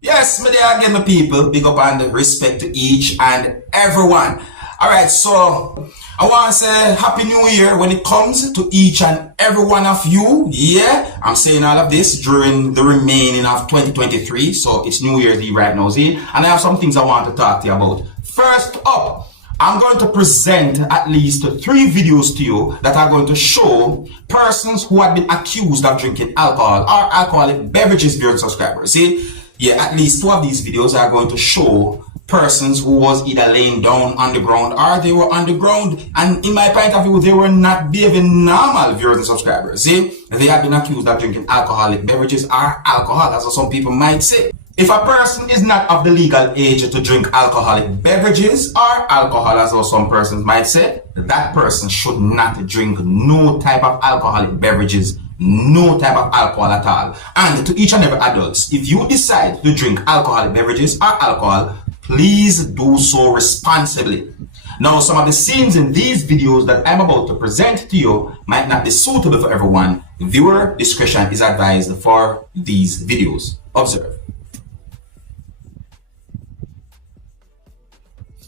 Yes, me there again, my people. Big up and respect to each and everyone. Alright, so I want to say Happy New Year when it comes to each and every one of you. Yeah, I'm saying all of this during the remaining of 2023. So it's New Year's Eve right now, see? And I have some things I want to talk to you about. First up, I'm going to present at least 3 videos to you that are going to show persons who have been accused of drinking alcohol or alcoholic beverages, viewers and subscribers. See? Yeah, at least 2 of these videos are going to show persons who was either laying down on the ground or they were on the ground, and in my point of view, they were not behaving normal, viewers and subscribers. See, they have been accused of drinking alcoholic beverages or alcohol, as some people might say. If a person is not of the legal age to drink alcoholic beverages or alcohol, as some persons might say, that person should not drink no type of alcoholic beverages, no type of alcohol at all. And to each and every adults, if you decide to drink alcoholic beverages or alcohol, please do so responsibly. Now, some of the scenes in these videos that I'm about to present to you might not be suitable for everyone. Viewer discretion is advised for these videos. Observe.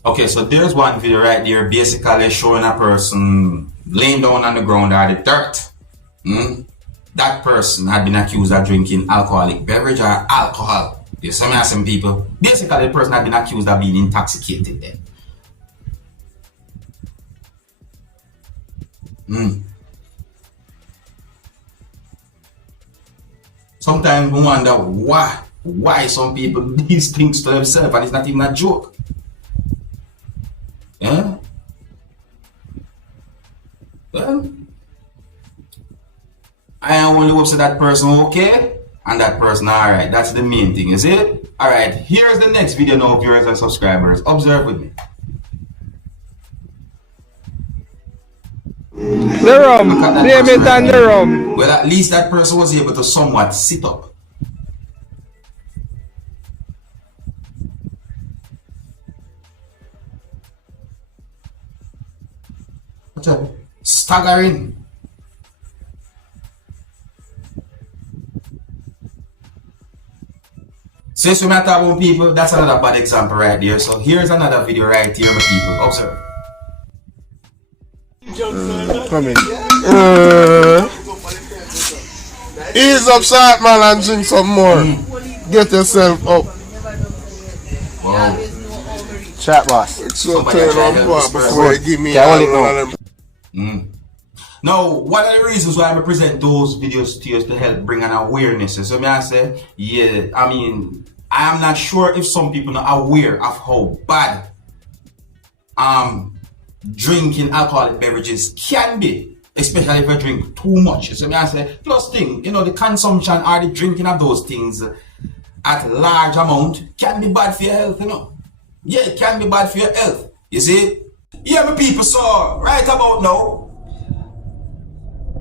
Okay, so there's one video right there basically showing a person laying down on the ground or the dirt. That person had been accused of drinking alcoholic beverage or alcohol. There's some people. Basically, the person had been accused of being intoxicated then. Sometimes we wonder why some people do these things to themselves, and it's not even a joke. Yeah? Well, I only hope so that person okay and that person alright. That's the main thing, is it? Alright, here's the next video now, viewers and subscribers. Observe with me. The rum, blame it on the rum. Well, at least that person was able to somewhat sit up. What's up? Staggering. Since we met about people, that's another bad example right there. So here's another video right here, my people. Observe. Come in. Ease up, shot man, and drink some more. Get yourself up. Wow. Chat boss. It's so turn on part before you give me Now, one of the reasons why I present those videos to you is to help bring an awareness. So may I say, yeah, I mean, I am not sure if some people are aware of how bad drinking alcoholic beverages can be, especially if you drink too much. So may I say, plus thing, you know, the consumption or the drinking of those things at large amount can be bad for your health, you know. Yeah, it can be bad for your health, you see. Yeah, my people, so right about now,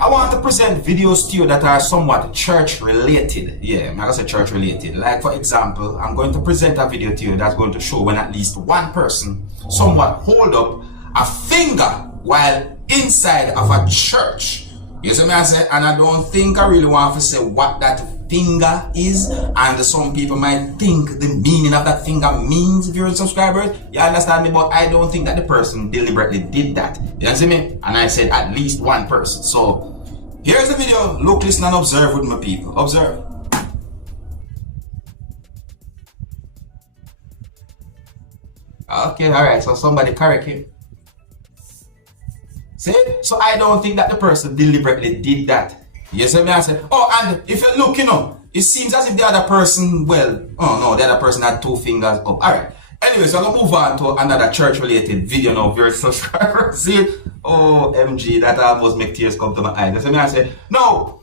I want to present videos to you that are somewhat church related. Yeah, I'm not gonna say church related. Like for example, I'm going to present a video to you that's going to show when at least one person somewhat hold up a finger while inside of a church. You see what I say? And I don't think I really want to say what that finger is, and some people might think the meaning of that finger means, if you're a subscriber. You understand me? But I don't think that the person deliberately did that. You understand me? And I said at least one person. So here's the video. Look, listen, and observe with my people. Observe. Okay, alright, so somebody correct him. See? So I don't think that the person deliberately did that. You see me? I say, oh, and if you look, you know, it seems as if the other person, well, oh no, the other person had 2 fingers up. Alright. Anyway, so I'm going to move on to another church-related video now, viewers, subscribers. See? Oh, MG, that almost make tears come to my eyes. You see me? I say, no,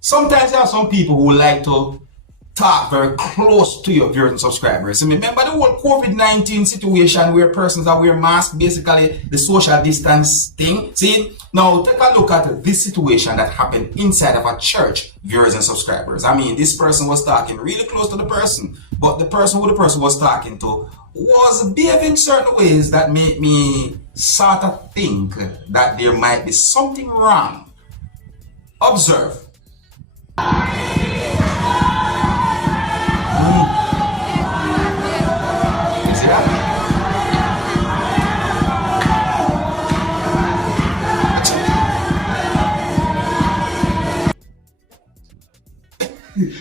sometimes there are some people who like to talk very close to your viewers and subscribers. So remember the whole COVID-19 situation where persons are wearing masks, basically the social distance thing. See, now take a look at this situation that happened inside of a church, viewers and subscribers. I mean, this person was talking really close to the person, but the person who the person was talking to was behaving certain ways that made me sort of think that there might be something wrong. Observe.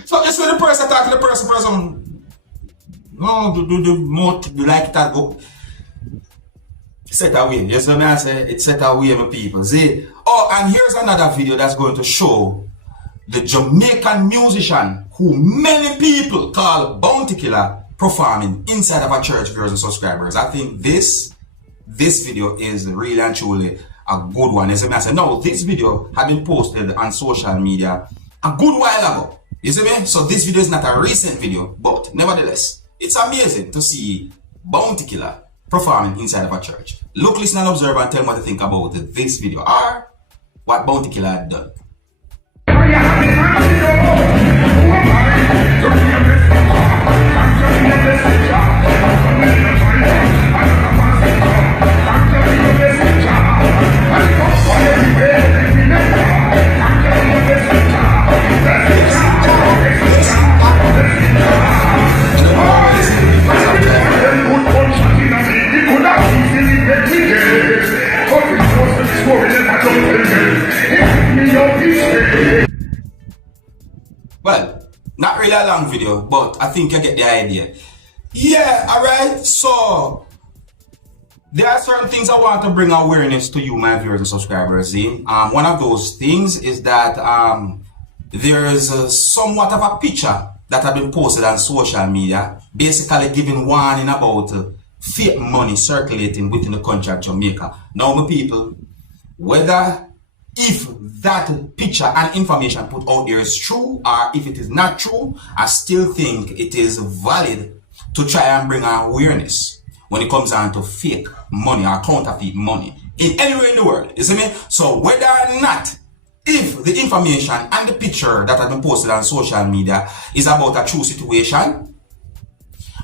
So just when the person talk to the person, no, do more like that go. Set away. Yes, what I say? It's set away, my people. See? Oh, and here's another video that's going to show the Jamaican musician who many people call Bounty Killer performing inside of a church, viewers and subscribers. I think this video is really and truly a good one. Yes, I say? No, this video had been posted on social media a good while ago. You see me? So this video is not a recent video, but nevertheless, it's amazing to see Bounty Killer performing inside of a church. Look, listen and observe and tell me what you think about this video or what Bounty Killer had done. Well, not really a long video, but I think you get the idea. Yeah, alright, so there are certain things I want to bring awareness to you, my viewers and subscribers. See? One of those things is that there is somewhat of a picture that have been posted on social media, basically giving warning about fake money circulating within the country of Jamaica. Now, my people, whether if that picture and information put out there is true or if it is not true, I still think it is valid to try and bring awareness when it comes down to fake money or counterfeit money in anywhere in the world. You see me? So whether or not if the information and the picture that has been posted on social media is about a true situation,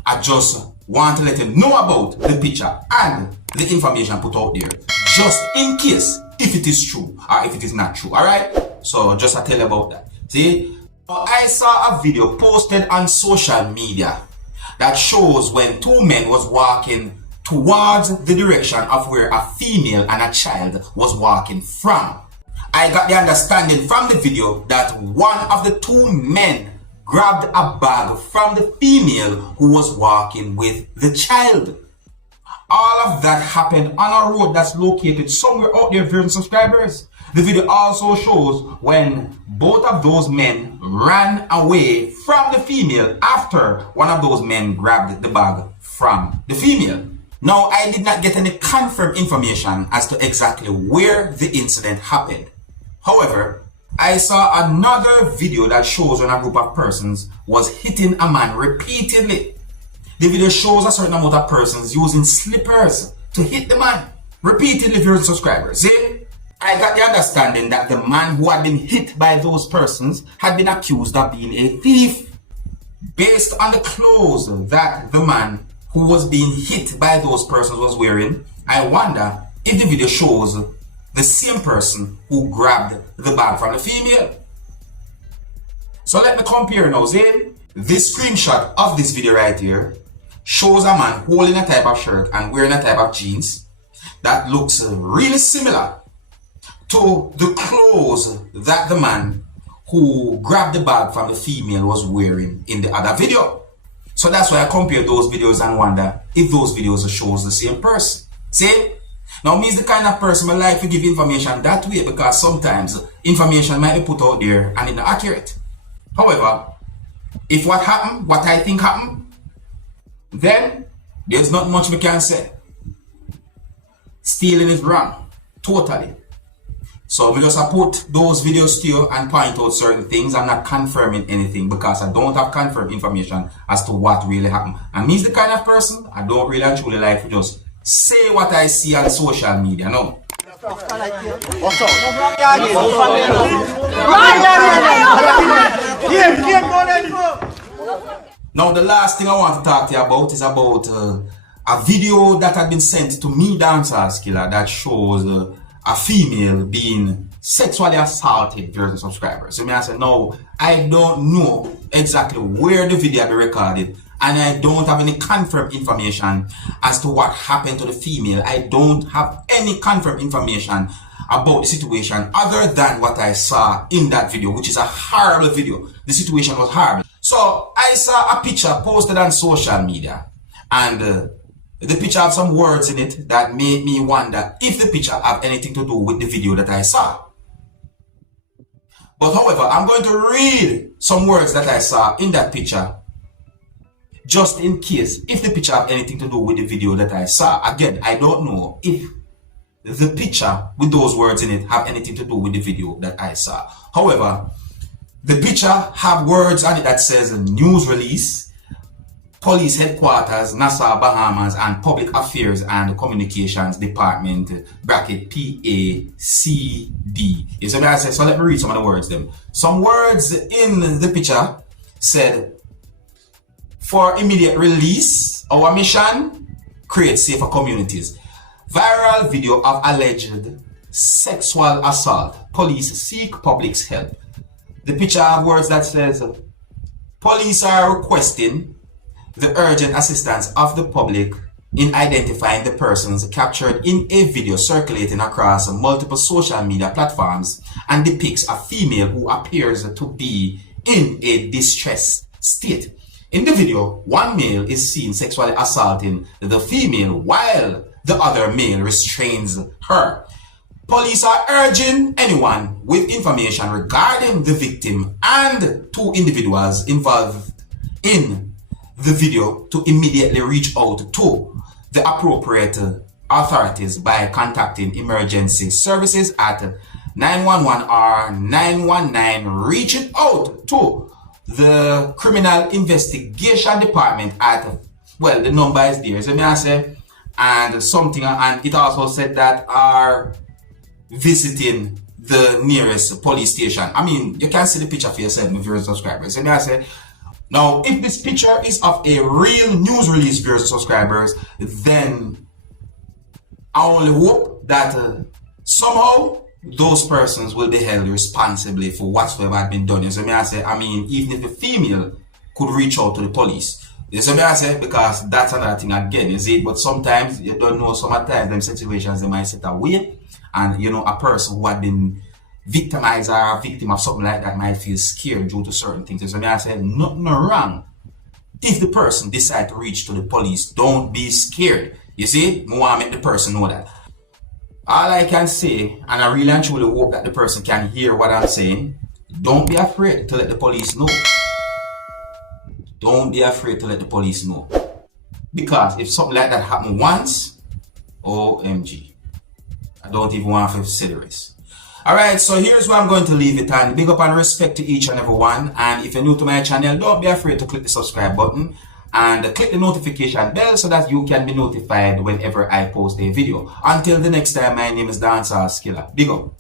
I just want to let you know about the picture and the information put out there, just in case if it is true or if it is not true. Alright? So just to tell you about that. See? I saw a video posted on social media that shows when two men was walking towards the direction of where a female and a child was walking from. I got the understanding from the video that one of the two men grabbed a bag from the female who was walking with the child. All of that happened on a road that's located somewhere out there, viewers and subscribers. The video also shows when both of those men ran away from the female after one of those men grabbed the bag from the female. Now, I did not get any confirmed information as to exactly where the incident happened. However, I saw another video that shows when a group of persons was hitting a man repeatedly. The video shows a certain amount of persons using slippers to hit the man repeatedly, viewers and subscribers. See? I got the understanding that the man who had been hit by those persons had been accused of being a thief. Based on the clothes that the man who was being hit by those persons was wearing, I wonder if the video shows the same person who grabbed the bag from the female. So let me compare now. See? This screenshot of this video right here shows a man holding a type of shirt and wearing a type of jeans that looks really similar to the clothes that the man who grabbed the bag from the female was wearing in the other video. So that's why I compare those videos and wonder if those videos shows the same person. See? Now, me is the kind of person I like to give information that way because sometimes information might be put out there and it's not accurate. However, if what happened, what I think happened, then there's not much we can say. Stealing is wrong. Totally. So we just put those videos to you and point out certain things. I'm not confirming anything because I don't have confirmed information as to what really happened. And me is the kind of person I don't really actually like to just say what I see on social media. No. Now the last thing I want to talk to you about is about a video that had been sent to me, Dancehall, that shows a female being sexually assaulted, viewers and subscribers. So I said, no, I don't know exactly where the video be recorded and I don't have any confirmed information as to what happened to the female. I don't have any confirmed information about the situation other than what I saw in that video, which is a horrible video. The situation was horrible. So I saw a picture posted on social media, and the picture have some words in it that made me wonder if the picture have anything to do with the video that I saw. But however, I'm going to read some words that I saw in that picture, just in case if the picture have anything to do with the video that I saw. Again, I don't know if the picture with those words in it have anything to do with the video that I saw. However, the picture have words on it that says news release, police headquarters, Nassau, Bahamas, and Public Affairs and Communications Department, bracket PACD. You see what I say? So let me read some of the words then. Some words in the picture said, for immediate release, our mission, create safer communities. Viral video of alleged sexual assault. Police seek public's help. The picture have words that says, police are requesting the urgent assistance of the public in identifying the persons captured in a video circulating across multiple social media platforms and depicts a female who appears to be in a distressed state. In the video, one male is seen sexually assaulting the female while the other male restrains her. Police are urging anyone with information regarding the victim and two individuals involved in the video to immediately reach out to the appropriate authorities by contacting emergency services at 911 or 919, reaching out to the criminal investigation department at, well, the number is there, so may I say, and something, and it also said that are visiting the nearest police station. I mean, you can see the picture for yourself if you're a subscriber. So may I say, now, if this picture is of a real news release viewers and subscribers, then I only hope that somehow those persons will be held responsibly for whatsoever had been done. So may I say, I mean, even if the female could reach out to the police. So may I say, because that's another thing again, you see, but sometimes you don't know, sometimes them situations they might set away, and you know, a person who had been victimized or a victim of something like that might feel scared due to certain things. So I said, nothing wrong. If the person decide to reach to the police, don't be scared. You see, I want to make the person know that. All I can say, and I really and truly hope that the person can hear what I'm saying, don't be afraid to let the police know. Don't be afraid to let the police know. Because if something like that happened once, OMG, I don't even want to say the rest. Alright, so here's where I'm going to leave it, and big up and respect to each and every one. And if you're new to my channel, don't be afraid to click the subscribe button and click the notification bell so that you can be notified whenever I post a video. Until the next time, my name is Dancehall Skilla. Big up.